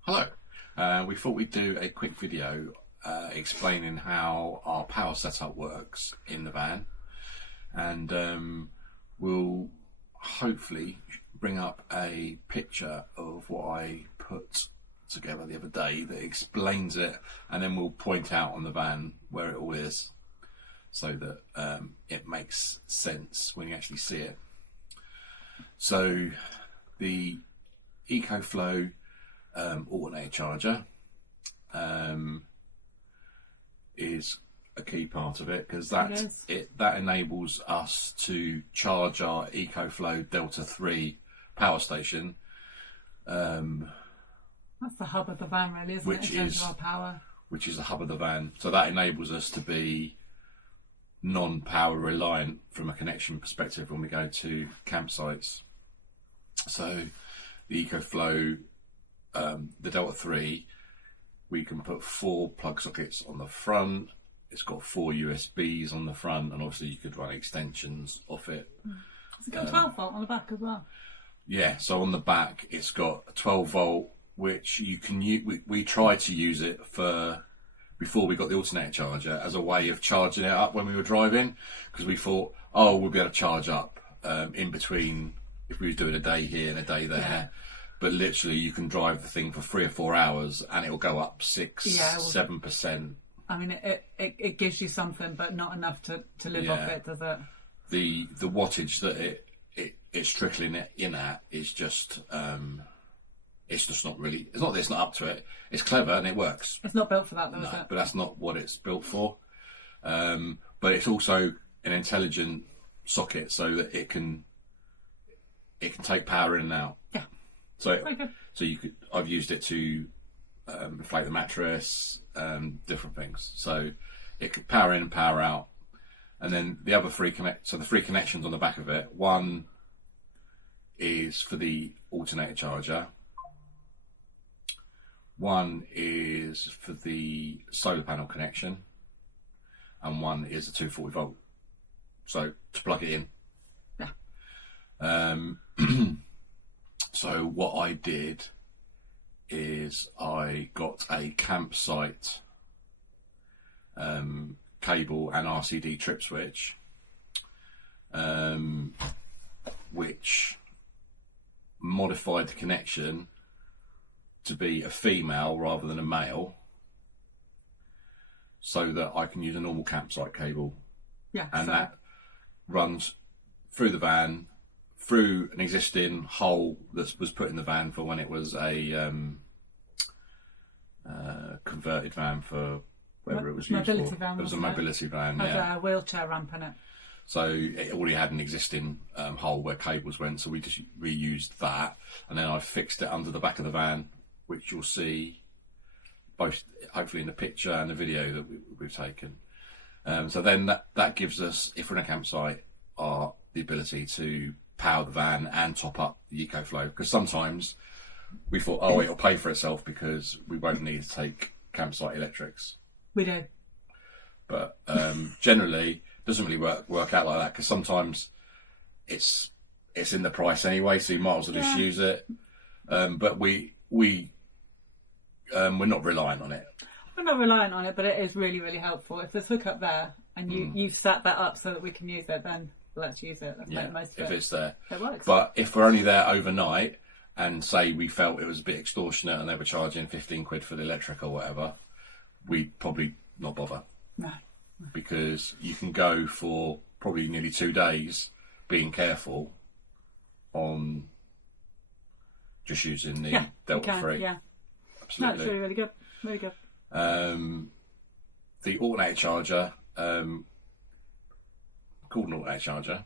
Hello. We thought we'd do a quick video explaining how our power setup works in the van, and we'll hopefully bring up a picture of what I put together the other day that explains it, and then we'll point out on the van where it all is so that it makes sense when you actually see it. So the EcoFlow alternator charger is a key part of it, because that enables us to charge our EcoFlow Delta 3 power station. That's the hub of the van, really, isn't it, in terms of our power? Which is the hub of the van. So that enables us to be non-power reliant from a connection perspective when we go to campsites. So the EcoFlow, the Delta 3, we can put 4 plug sockets on the front. It's got 4 USBs on the front, and obviously you could run extensions off it. It's got a 12 volt on the back as well. Yeah, so on the back it's got a 12 volt, which you can use. We tried to use it for, before we got the alternator charger, as a way of charging it up when we were driving, because we thought, oh, we'll be able to charge up in between if we were doing a day here and a day there. Yeah. But literally, you can drive the thing for 3 or 4 hours, and it'll go up 7%. I mean, it gives you something, but not enough to live off it, does it? The wattage that it's trickling it in at is just it's just not really. It's not that it's not up to it. It's clever and it works. It's not built for that, though, no, is it? But that's not what it's built for. But it's also an intelligent socket, so that it can take power in and out. Yeah. So you could. I've used it to inflate the mattress, different things. So it could power in and power out, and then the other So the 3 connections on the back of it. One is for the alternator charger. One is for the solar panel connection, and one is a 240 volt. So to plug it in. Yeah. So what I did is I got a campsite cable and RCD trip switch, which modified the connection to be a female rather than a male, so that I can use a normal campsite cable. Yeah. And that runs through the van, through an existing hole that was put in the van for when it was a converted van for whatever it was used for. It was a mobility van. Had a wheelchair ramp in it. So it already had an existing hole where cables went, so we just reused that, and then I fixed it under the back of the van, which you'll see both hopefully in the picture and the video that we've taken. So then that gives us, if we're in a campsite, the ability to power the van and top up the EcoFlow, because sometimes we thought, oh, it'll pay for itself because we won't need to take campsite electrics. We do. But generally, it doesn't really work out like that, because sometimes it's in the price anyway, so you might as well just use it. But we're not reliant on it. We're not reliant on it, but it is really, really helpful. If there's hookup there and you've set that up so that we can use it, then let's use it. Let's make the most of it. If it's there. It works. But if we're only there overnight, and say we felt it was a bit extortionate and they were charging 15 quid for the electric or whatever, we'd probably not bother. No. Because you can go for probably nearly 2 days being careful on just using the Delta 3. Yeah. Absolutely. No, it's really, really good. Really good. The alternator charger, called an alternator charger,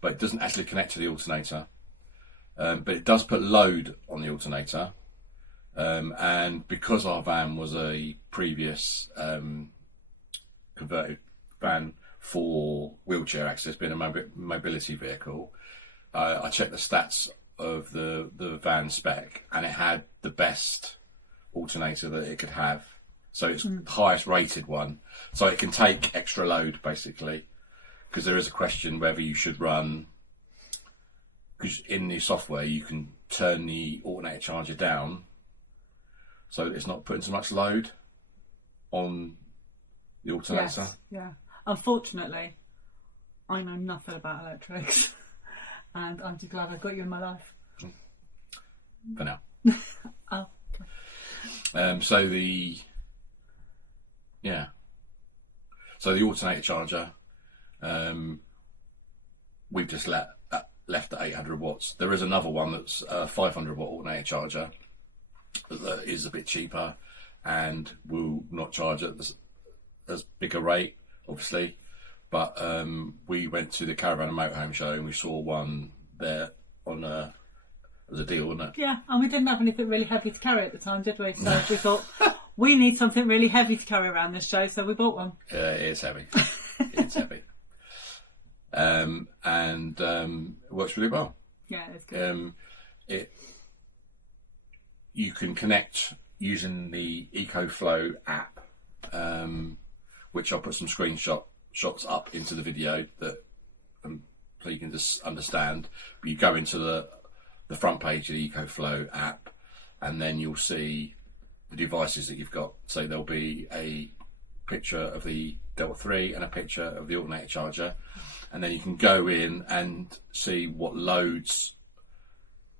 but it doesn't actually connect to the alternator. But it does put load on the alternator, and because our van was a previous converted van for wheelchair access, being a mobility vehicle, I checked the stats of the van spec, and it had the best alternator that it could have So it's the highest rated one. So it can take extra load, basically, because there is a question whether you should run, because in the software you can turn the alternator charger down so it's not putting so much load on the alternator. Yes, yeah. Unfortunately, I know nothing about electrics, and I'm just glad I've got you in my life. For now. Oh. So the alternator charger, we've just left at 800 watts. There is another one that's a 500 watt alternator charger that is a bit cheaper and will not charge at as big a rate, obviously. But we went to the Caravan and Motorhome show and we saw one there on as a deal, wasn't it? Yeah, and we didn't have anything really heavy to carry at the time, did we? So we thought, we need something really heavy to carry around this show, so we bought one. It is heavy. It's heavy. And it works really well. Yeah, it's good. You can connect using the EcoFlow app, which I'll put some shots up into the video that so you can just understand. But you go into the front page of the EcoFlow app, and then you'll see the devices that you've got. So there'll be a picture of the Delta 3 and a picture of the alternator charger, and then you can go in and see what loads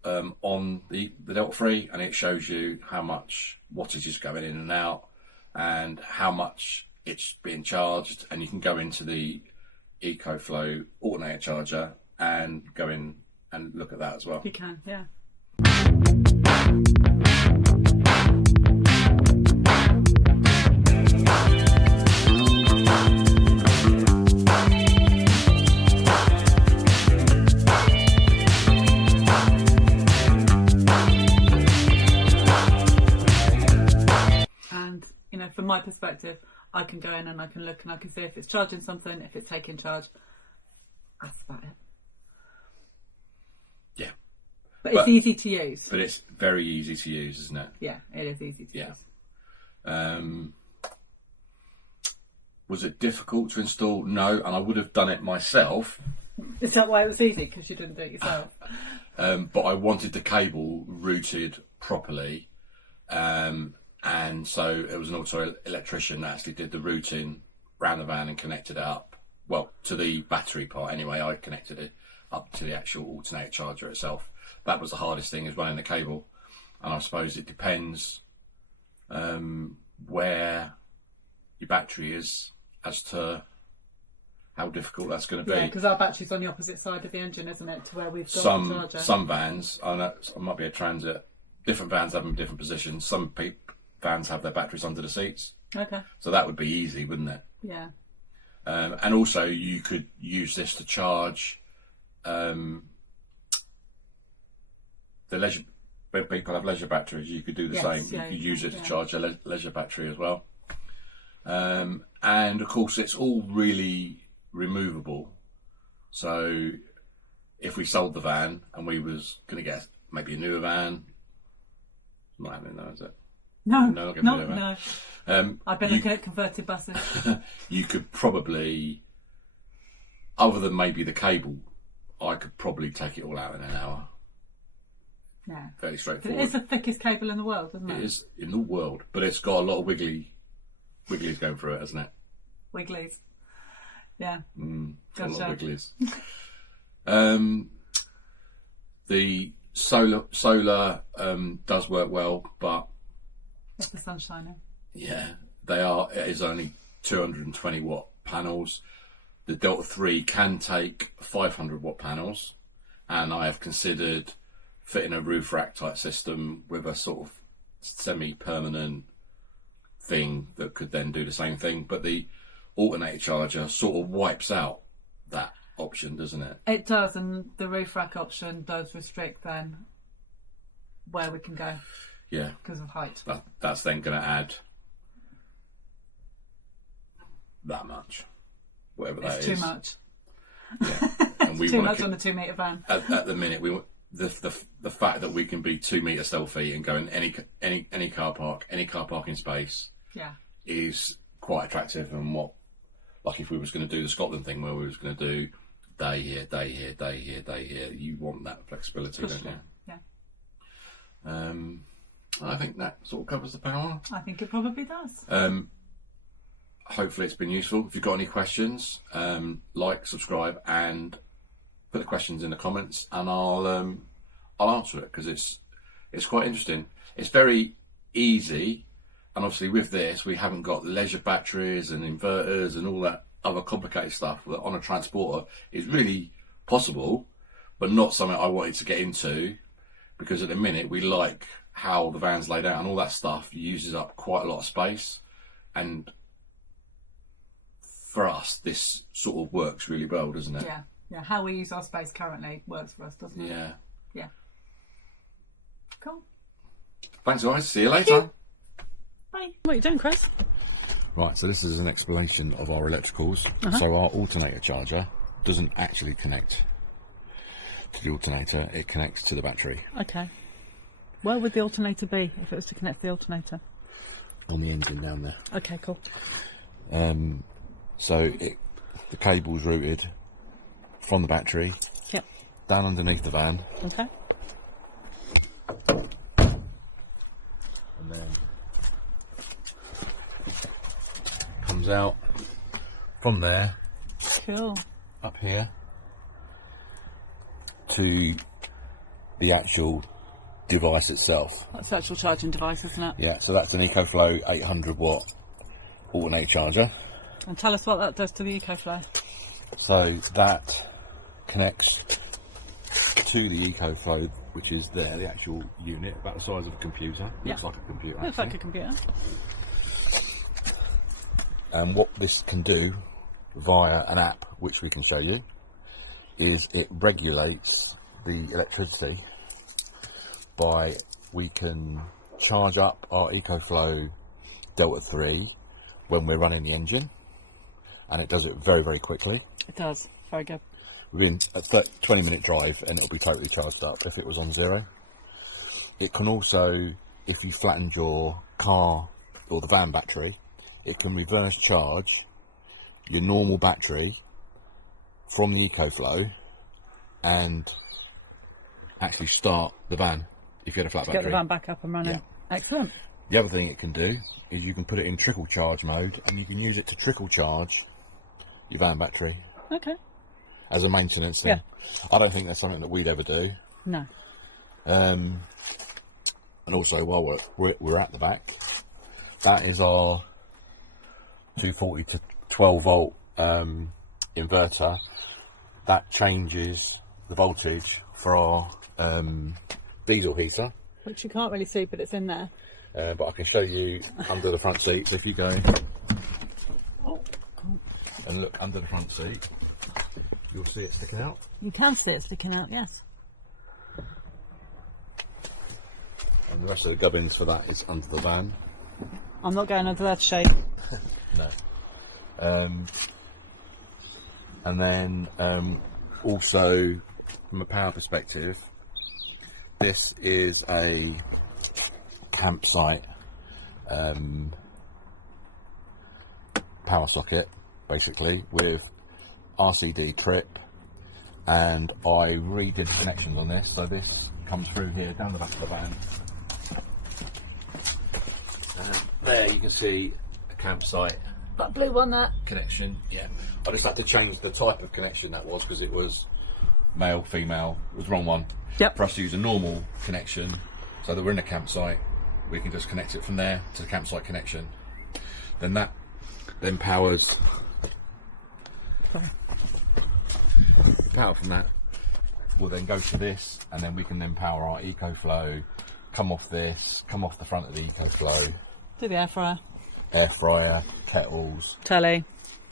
on the Delta 3, and it shows you how much wattage is going in and out and how much it's being charged, and you can go into the EcoFlow alternator charger and go in and look at that as well. You can, yeah. And, you know, from my perspective, I can go in and I can look and I can see if it's charging something, if it's taking charge. That's about it. Yeah. But it's easy to use. But it's very easy to use, isn't it? Yeah, it is easy to use. Was it difficult to install? No, and I would have done it myself. Is that why it was easy? Because you didn't do it yourself? But I wanted the cable routed properly. And so it was an auto electrician that actually did the routing around the van and connected it up. Well, to the battery part anyway. I connected it up to the actual alternator charger itself. That was the hardest thing, is running the cable. And I suppose it depends where your battery is as to how difficult that's going to be. Yeah, because our battery's on the opposite side of the engine, isn't it, to where we've got the charger. Some vans, I know it might be a Transit, different vans have them in different positions. Some vans have their batteries under the seats. Okay. So that would be easy, wouldn't it? Yeah. And also you could use this to charge the leisure. When people have leisure batteries, you could do the same. Yeah, you could use it to charge a leisure battery as well. And of course, it's all really removable. So if we sold the van and we was going to get maybe a newer van, not happening now, is it? No, not going to be a newer van. I've been looking at converted buses. You could probably, other than maybe the cable, I could probably take it all out in an hour. Yeah. Fairly straightforward. It is the thickest cable in the world, isn't it? It is in the world, but it's got a lot of wigglies going through it, hasn't it? Wigglies. Yeah. A lot of wigglies. The solar does work well, but if the sun's shining. Yeah, it is only 220 watt panels. The Delta 3 can take 500 watt panels, and I have considered fitting a roof rack type system with a sort of semi-permanent thing that could then do the same thing. But the alternator charger sort of wipes out that option, doesn't it? It does, and the roof rack option does restrict then where we can go. Yeah, because of height. That's then going to add that much, whatever that is. It's too much. Yeah, and we too much on the 2 metre van. At the minute, we want the fact that we can be 2 metre stealthy and go in any car park, any car parking space, is quite attractive, and what, like if we was going to do the Scotland thing where we was going to do day here, day here, day here, day here, you want that flexibility, don't you? Yeah. I think that sort of covers the power. I think it probably does. Hopefully it's been useful. If you've got any questions, like, subscribe, and put the questions in the comments, and I'll answer it, because it's quite interesting. It's very easy, and obviously with this we haven't got leisure batteries and inverters and all that other complicated stuff that on a transporter is really possible, but not something I wanted to get into, because at the minute we like how the van's laid out, and all that stuff uses up quite a lot of space, and for us this sort of works really well, doesn't it? Yeah, how we use our space currently works for us, doesn't it? Yeah. Cool. Thanks guys, see you later. Bye. What are you doing, Chris? Right, so this is an explanation of our electricals. So our alternator charger doesn't actually connect to the alternator, it connects to the battery. Okay. Where would the alternator be if it was to connect to the alternator? On the engine down there. Okay, cool. So the cable's routed from the battery down underneath the van. Okay. And then comes out from there, Cool. up here, to the actual device itself. That's the actual charging device, isn't it? Yeah, so that's an EcoFlow 800 watt alternator charger. And tell us what that does to the EcoFlow. So that connects to the EcoFlow, which is there, the actual unit, about the size of a computer. Looks like a computer. Looks like a computer. And what this can do via an app, which we can show you, is it regulates the electricity by, we can charge up our EcoFlow Delta 3 when we're running the engine, and it does it very, very quickly. It does. Very good. Within a 20-minute drive, and it'll be totally charged up if it was on zero. It can also, if you flattened your car or the van battery, it can reverse charge your normal battery from the EcoFlow and actually start the van if you had a flat battery. Get the van back up and running. Yeah. Excellent. The other thing it can do is you can put it in trickle charge mode, and you can use it to trickle charge your van battery. Okay. As a maintenance thing. Yeah. I don't think that's something that we'd ever do. No. And also, while we're at the back, that is our 240 to 12 volt inverter. That changes the voltage for our diesel heater. Which you can't really see, but it's in there. But I can show you under the front seat. So if you go and look under the front seat, you'll see it sticking out. You can see it sticking out, yes. And the rest of the gubbins for that is under the van. I'm not going under that shade. No. And then also from a power perspective, this is a campsite power socket, basically, with RCD trip, and I redid the connections on this. So this comes through here down the back of the van. There you can see a campsite. That blue one there. Connection, yeah. I just had to change the type of connection that was, because it was male, female. It was the wrong one. Yep. For us to use a normal connection, so that we're in a campsite, we can just connect it from there to the campsite connection. Then that powers. Power from that will then go to this, and then we can then power our EcoFlow. Come off this, come off the front of the EcoFlow. Do the air fryer. Air fryer, kettles, telly,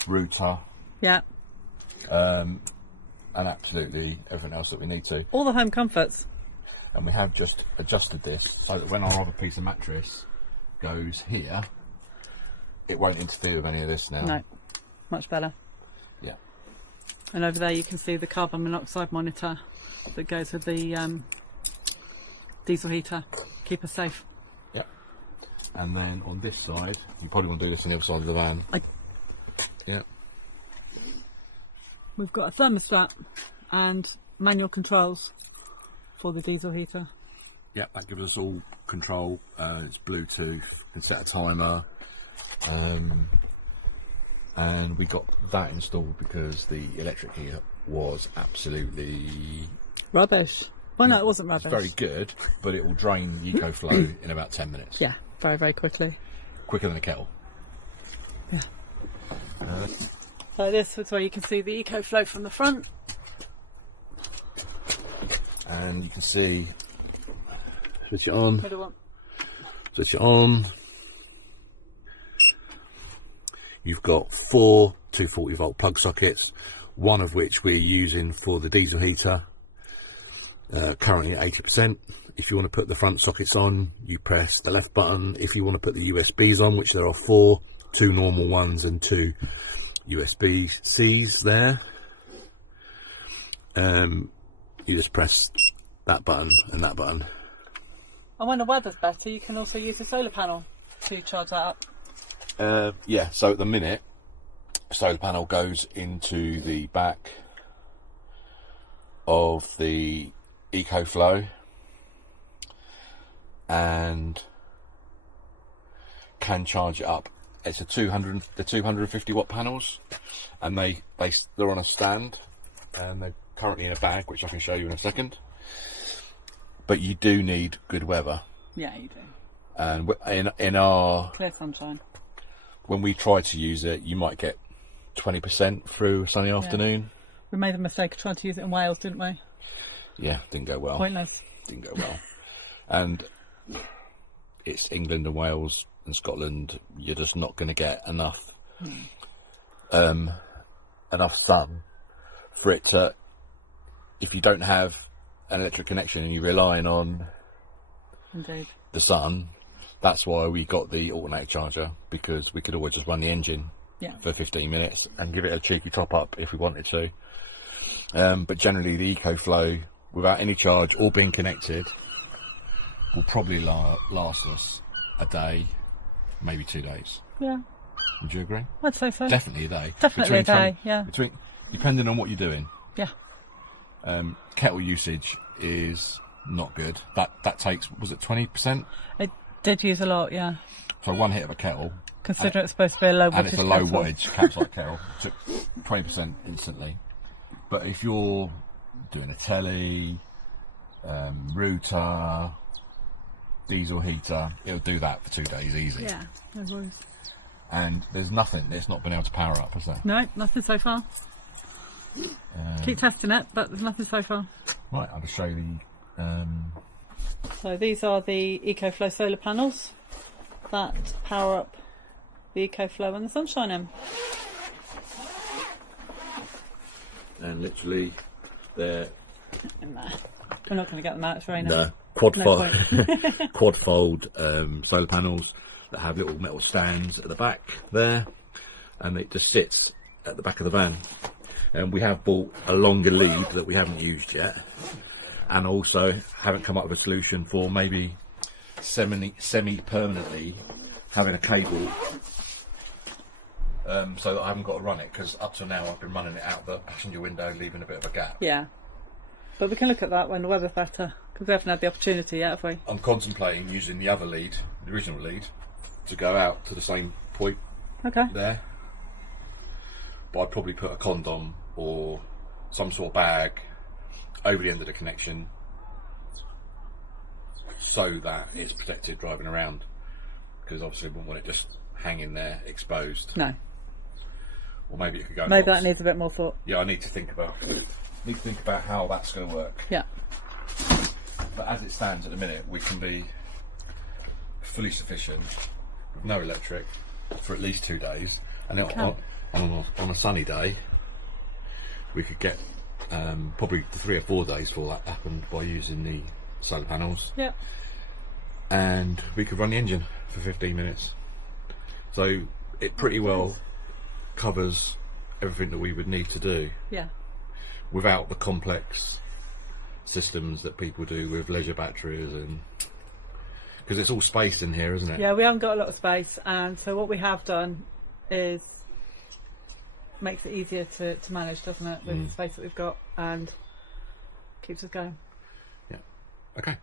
router, yeah, and absolutely everything else that we need to. All the home comforts. And we have just adjusted this so that when our other piece of mattress goes here, it won't interfere with any of this now. No, much better. Yeah. And over there you can see the carbon monoxide monitor that goes with the diesel heater. Keep us safe. Yep. And then on this side, you probably want to do this on the other side of the van. Yeah. We've got a thermostat and manual controls for the diesel heater. Yeah, that gives us all control. It's Bluetooth, can set a timer. And we got that installed because the electric heater was absolutely Rubbish. Well, no, it wasn't rubbish. It's very good, but it will drain the EcoFlow in about 10 minutes. Yeah, very, very quickly. Quicker than a kettle. Yeah. So this is where you can see the EcoFlow from the front. And you can see, switch it on, Middle one. switch it on. You've got 4 240 volt plug sockets, one of which we're using for the diesel heater, currently at 80%. If you want to put the front sockets on, you press the left button. If you want to put the USBs on, which there are 4, 2 normal ones and 2 USB-Cs there, you just press that button and that button. And when the weather's better, you can also use the solar panel to charge that up. Yeah, so at the minute, solar panel goes into the back of the EcoFlow and can charge it up. It's the 250 watt panels, and they're on a stand, and they're currently in a bag, which I can show you in a second. But you do need good weather. Yeah, you do. And in our Clear sunshine. when we try to use it, you might get 20% through a sunny afternoon. We made the mistake of trying to use it in Wales, didn't we? Yeah, didn't go well. Pointless. Didn't go well. And it's England and Wales and Scotland. You're just not going to get enough enough sun for it to. If you don't have an electric connection and you're relying on Indeed. the sun, that's why we got the alternator charger, because we could always just run the engine for 15 minutes and give it a cheeky top up if we wanted to. But generally the EcoFlow, without any charge or being connected, will probably last us a day, maybe 2 days. Yeah. Would you agree? I'd say so. Definitely a day. Definitely a day, yeah. Depending on what you're doing. Yeah. Kettle usage is not good. That takes, was it 20%? It did use a lot, yeah. So one hit of a kettle, Considering it's supposed to be a low wattage and it's a low kettle. wattage campsite kettle, took 20% instantly. But if you're doing a telly, router, diesel heater, it'll do that for 2 days easy. Yeah, no worries. And there's nothing that's not been able to power up, has there? No, nothing so far. Keep testing it, but there's nothing so far. Right, I'll just show you the. So these are the EcoFlow solar panels that power up the EcoFlow when the sun's shining. And literally, they're In there. We're not going to get them out, it's raining. the quad No fold, quad fold solar panels that have little metal stands at the back there, and it just sits at the back of the van. And we have bought a longer lead that we haven't used yet, and also haven't come up with a solution for maybe semi-permanently having a cable, so that I haven't got to run it, because up to now I've been running it out the passenger window, leaving a bit of a gap. Yeah. But we can look at that when the weather's better, because we haven't had the opportunity yet, have we? I'm contemplating using the other lead, the original lead, to go out to the same point Okay. there. But I'd probably put a condom or some sort of bag over the end of the connection so that it's protected driving around, because obviously we wouldn't want it just hanging there exposed. No. Or maybe it could go in Maybe a box. that needs a bit more thought. Yeah, I need to think about how that's going to work. Yeah. But as it stands at the minute, we can be fully sufficient with no electric for at least 2 days, and then on a sunny day we could get probably 3 or 4 days before that happened by using the solar panels. Yeah. And we could run the engine for 15 minutes. So it pretty well covers everything that we would need to do. Yeah. Without the complex systems that people do with leisure batteries, and because it's all spaced in here, isn't it? Yeah, we haven't got a lot of space, and so what we have done is makes it easier to manage, doesn't it, with the space that we've got, and keeps us going. Yeah. Okay.